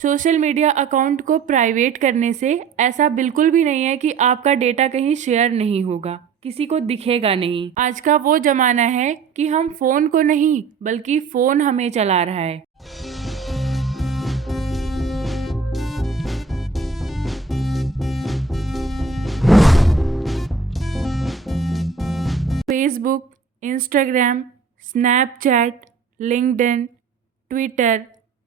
Social media account को private करने से ऐसा बिल्कुल भी नहीं है कि आपका डेटा कहीं शेयर नहीं होगा, किसी को दिखेगा नहीं। आज का वो जमाना है कि हम फोन को नहीं बल्कि फोन हमें चला रहा है। Facebook, Instagram, Snapchat, LinkedIn, Twitter,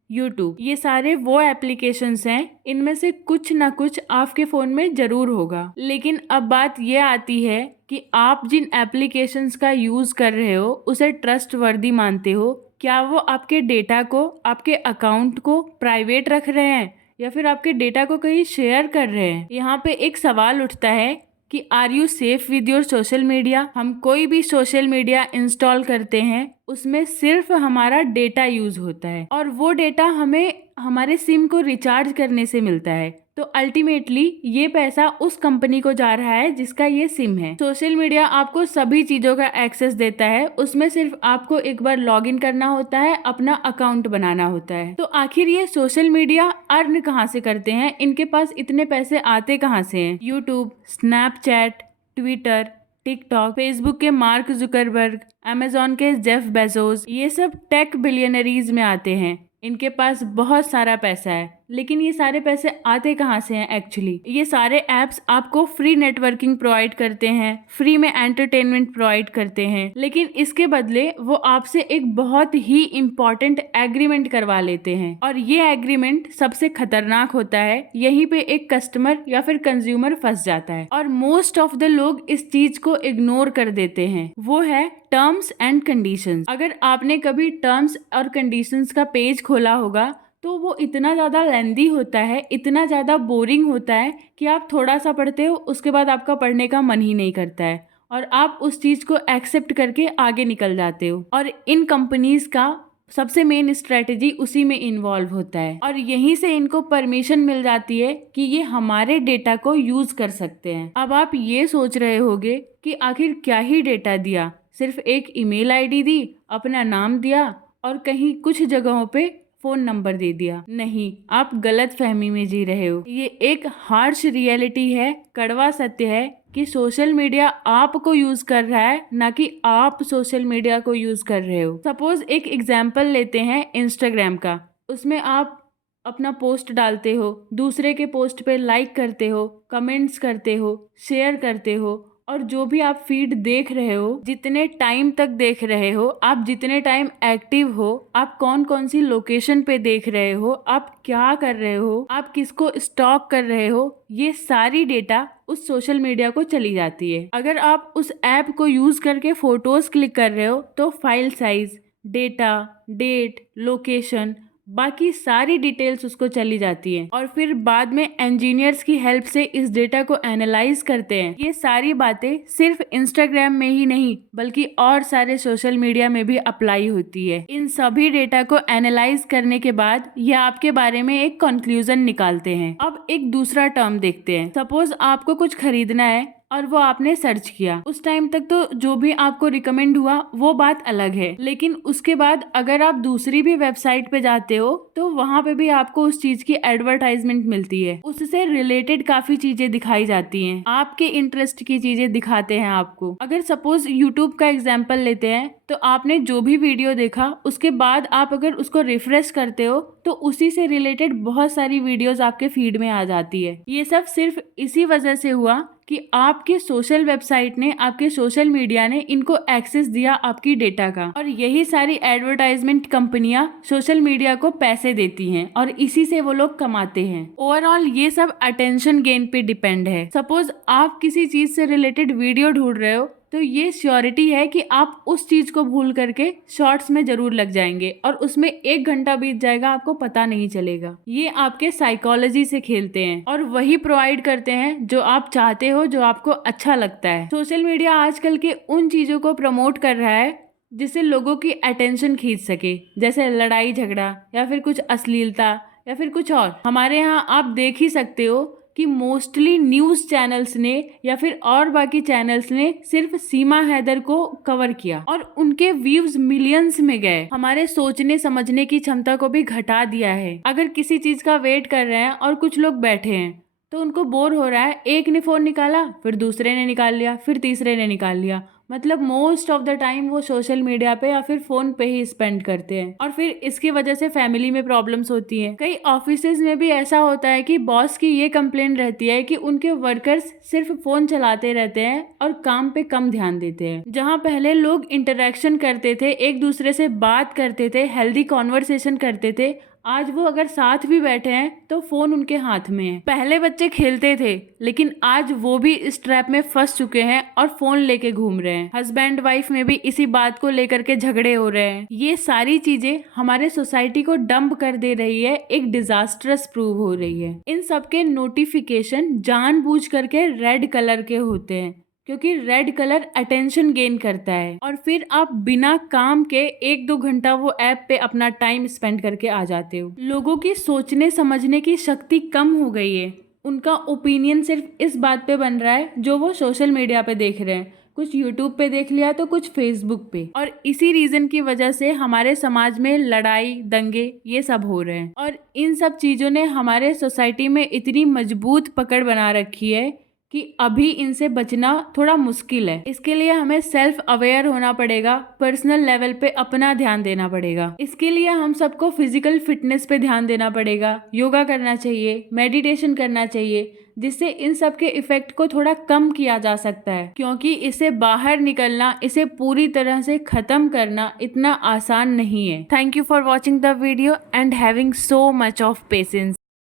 YouTube, ये सारे वो एप्लीकेशंस हैं, इनमें से कुछ ना कुछ आपके फ़ोन में ज़रूर होगा। लेकिन अब बात ये आती है कि आप जिन एप्लीकेशंस का यूज़ कर रहे हो उसे ट्रस्टवर्दी मानते हो। क्या वो आपके डेटा को, आपके अकाउंट को प्राइवेट रख रहे हैं या फिर आपके डेटा को कहीं शेयर कर रहे हैं? यहाँ पे एक सवाल उठता है कि are you safe with your social media. हम कोई भी सोशल मीडिया इंस्टॉल करते हैं उसमें सिर्फ हमारा डेटा यूज होता है और वो डेटा हमें हमारे सिम को रिचार्ज करने से मिलता है। तो अल्टीमेटली ये पैसा उस कंपनी को जा रहा है जिसका ये सिम है। सोशल मीडिया आपको सभी चीजों का एक्सेस देता है, उसमें सिर्फ आपको एक बार लॉग इन करना होता है, अपना अकाउंट बनाना होता है। तो आखिर ये सोशल मीडिया अर्न कहाँ से करते हैं, इनके पास इतने पैसे आते कहाँ से हैं? YouTube, Snapchat, Twitter, TikTok, Facebook के मार्क जुकरबर्ग, अमेजोन के जेफ बेजोस, ये सब टेक बिलियनरीज में आते हैं। इनके पास बहुत सारा पैसा है, लेकिन ये सारे पैसे आते कहाँ से हैं? एक्चुअली ये सारे ऐप्स आपको फ्री नेटवर्किंग प्रोवाइड करते हैं, फ्री में एंटरटेनमेंट प्रोवाइड करते हैं, लेकिन इसके बदले वो आपसे एक बहुत ही इम्पोर्टेंट एग्रीमेंट करवा लेते हैं। और ये एग्रीमेंट सबसे खतरनाक होता है। यहीं पे एक कस्टमर या फिर कंज्यूमर फंस जाता है और मोस्ट ऑफ द लोग इस चीज को इग्नोर कर देते हैं। वो है टर्म्स एंड कंडीशंस। अगर आपने कभी टर्म्स और कंडीशंस का पेज खोला होगा तो वो इतना ज़्यादा लेंदी होता है, इतना ज़्यादा बोरिंग होता है कि आप थोड़ा सा पढ़ते हो, उसके बाद आपका पढ़ने का मन ही नहीं करता है और आप उस चीज़ को एक्सेप्ट करके आगे निकल जाते हो। और इन कंपनीज का सबसे मेन स्ट्रेटेजी उसी में इन्वॉल्व होता है और यहीं से इनको परमिशन मिल जाती है कि ये हमारे डेटा को यूज कर सकते हैं। अब आप ये सोच रहे होगे कि आखिर क्या ही डेटा दिया, सिर्फ एक ईमेल आईडी दी, अपना नाम दिया और कहीं कुछ जगहों पे फोन नंबर दे दिया। नहीं, आप गलत फहमी में जी रहे हो। ये एक हार्श रियलिटी है, कड़वा सत्य है कि सोशल मीडिया आपको यूज कर रहा है, ना कि आप सोशल मीडिया को यूज कर रहे हो। सपोज एक एग्जाम्पल लेते हैं इंस्टाग्राम का। उसमें आप अपना पोस्ट डालते हो, दूसरे के पोस्ट पे लाइक करते हो, कमेंट्स करते हो, शेयर करते हो और जो भी आप फीड देख रहे हो, जितने टाइम तक देख रहे हो, आप जितने टाइम एक्टिव हो, आप कौन कौन सी लोकेशन पे देख रहे हो, आप क्या कर रहे हो, आप किसको स्टॉक कर रहे हो, ये सारी डेटा उस सोशल मीडिया को चली जाती है। अगर आप उस ऐप को यूज करके फोटोज क्लिक कर रहे हो तो file size, data, date, location, बाकी सारी डिटेल्स उसको चली जाती है और फिर बाद में इंजीनियर्स की हेल्प से इस डेटा को एनालाइज करते हैं। ये सारी बातें सिर्फ इंस्टाग्राम में ही नहीं बल्कि और सारे सोशल मीडिया में भी अप्लाई होती है। इन सभी डेटा को एनालाइज करने के बाद ये आपके बारे में एक कंक्लूजन निकालते हैं। अब एक दूसरा टर्म देखते हैं। सपोज आपको कुछ खरीदना है और वो आपने सर्च किया। उस टाइम तक तो जो भी आपको रिकमेंड हुआ वो बात अलग है, लेकिन उसके बाद अगर आप दूसरी भी वेबसाइट पे जाते हो तो वहां पे भी आपको उस चीज की एडवर्टाइजमेंट मिलती है, उससे रिलेटेड काफी चीजें दिखाई जाती हैं, आपके इंटरेस्ट की चीजें दिखाते हैं आपको। अगर सपोज यूट्यूब का एग्जाम्पल लेते हैं तो आपने जो भी वीडियो देखा उसके बाद आप अगर उसको रिफ्रेश करते हो तो उसी से रिलेटेड बहुत सारी वीडियोस आपके फीड में आ जाती है। ये सब सिर्फ इसी वजह से हुआ कि आपके सोशल वेबसाइट ने, आपके सोशल मीडिया ने इनको एक्सेस दिया आपकी डेटा का। और यही सारी एडवर्टाइजमेंट कंपनियां सोशल मीडिया को पैसे देती हैं और इसी से वो लोग कमाते हैं। ओवरऑल ये सब अटेंशन गेन पे डिपेंड है। सपोज आप किसी चीज से रिलेटेड वीडियो ढूंढ रहे हो तो ये श्योरिटी है कि आप उस चीज को भूल करके शॉर्ट्स में जरूर लग जाएंगे और उसमें 1 घंटा बीत जाएगा, आपको पता नहीं चलेगा। ये आपके साइकोलॉजी से खेलते हैं और वही प्रोवाइड करते हैं जो आप चाहते हो, जो आपको अच्छा लगता है। सोशल मीडिया आजकल के उन चीजों को प्रमोट कर रहा है जिससे लोगों की अटेंशन खींच सके, जैसे लड़ाई झगड़ा या फिर कुछ अश्लीलता या फिर कुछ और। हमारे यहाँ आप देख ही सकते हो कि मोस्टली न्यूज़ चैनल्स ने या फिर और बाकी चैनल्स ने सिर्फ सीमा हैदर को कवर किया और उनके व्यूज मिलियंस में गए। हमारे सोचने समझने की क्षमता को भी घटा दिया है। अगर किसी चीज का वेट कर रहे हैं और कुछ लोग बैठे हैं तो उनको बोर हो रहा है, एक ने फोन निकाला, फिर दूसरे ने निकाल लिया, फिर तीसरे ने निकाल लिया। मतलब मोस्ट ऑफ द टाइम वो सोशल मीडिया पे या फिर फोन पे ही स्पेंड करते हैं और फिर इसकी वजह से फैमिली में प्रॉब्लम्स होती हैं। कई ऑफिसेज में भी ऐसा होता है कि बॉस की ये कंप्लेंट रहती है कि उनके वर्कर्स सिर्फ फोन चलाते रहते हैं और काम पे कम ध्यान देते हैं। जहाँ पहले लोग इंटरेक्शन करते थे, एक दूसरे से बात करते थे, हेल्दी कॉन्वर्सेशन करते थे, आज वो अगर साथ भी बैठे हैं तो फोन उनके हाथ में है। पहले बच्चे खेलते थे लेकिन आज वो भी इस ट्रैप में फंस चुके हैं और फोन लेके घूम रहे हैं। हस्बैंड वाइफ में भी इसी बात को लेकर के झगड़े हो रहे हैं। ये सारी चीजें हमारे सोसाइटी को डंप कर दे रही है, एक डिजास्टरस प्रूव हो रही है। इन सबके नोटिफिकेशन जानबूझ करके रेड कलर के होते हैं क्योंकि रेड कलर अटेंशन गेन करता है और फिर आप बिना काम के 1-2 घंटा वो ऐप पे अपना टाइम स्पेंड करके आ जाते हो। लोगों की सोचने समझने की शक्ति कम हो गई है। उनका ओपिनियन सिर्फ इस बात पे बन रहा है जो वो सोशल मीडिया पे देख रहे हैं। कुछ यूट्यूब पे देख लिया तो कुछ फेसबुक पे, और इसी रीजन की वजह से हमारे समाज में लड़ाई दंगे ये सब हो रहे हैं और इन सब चीजों ने हमारे सोसाइटी में इतनी मजबूत पकड़ बना रखी है कि अभी इनसे बचना थोड़ा मुश्किल है। इसके लिए हमें सेल्फ अवेयर होना पड़ेगा, पर्सनल लेवल पे अपना ध्यान देना पड़ेगा। इसके लिए हम सबको फिजिकल फिटनेस पे ध्यान देना पड़ेगा, योगा करना चाहिए, मेडिटेशन करना चाहिए, जिससे इन सब के इफेक्ट को थोड़ा कम किया जा सकता है। क्योंकि इसे बाहर निकलना, इसे पूरी तरह से खत्म करना इतना आसान नहीं है। Thank you for watching the video and having so much of patience.